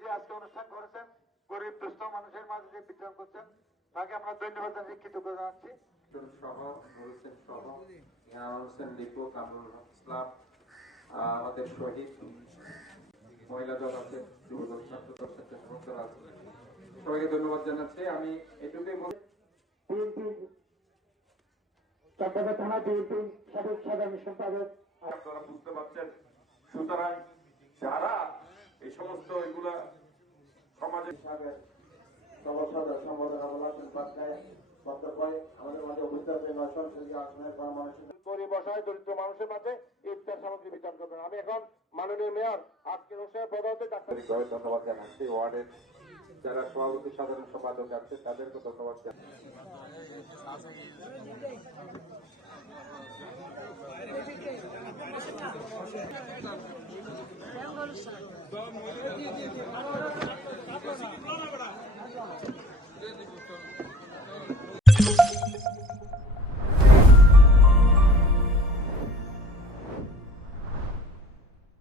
যে আজকে অনুষ্ঠান করেছেন, গরিব দুস্থ মানুষের মাঝে যে বিতরণ করছেন, তাকে আমরা ধন্যবাদ জানিয়ে কৃতজ্ঞ জানাচ্ছি। লিপু, কামরুল ইসলাম, আমাদের শহীদ মহিলা দল আছে, যুবদল, ছাত্রদল, স্বেচ্ছাসেবক আছে, সবাইকে ধন্যবাদ জানাচ্ছি। আমি এটুকুই চট্টগ্রাম থানা বিএনপির সাবেক সাধারণ সম্পাদক। আপনারা বুঝতে পারছেন। সুতরাং যারা এই সমস্ত এগুলা সমাজের পরিবসায় দরিদ্র মানুষের মাঝে ইফতার সামগ্রী বিতরণ করবেন। আমি এখন মাননীয় মেয়র আজকের অনুষ্ঠানে প্রধানত ধন্যবাদ জানাচ্ছি। ওয়ার্ডের যারা সভাপতি সাধারণ সম্পাদক আছে তাদেরকে ধন্যবাদ জানাচ্ছি।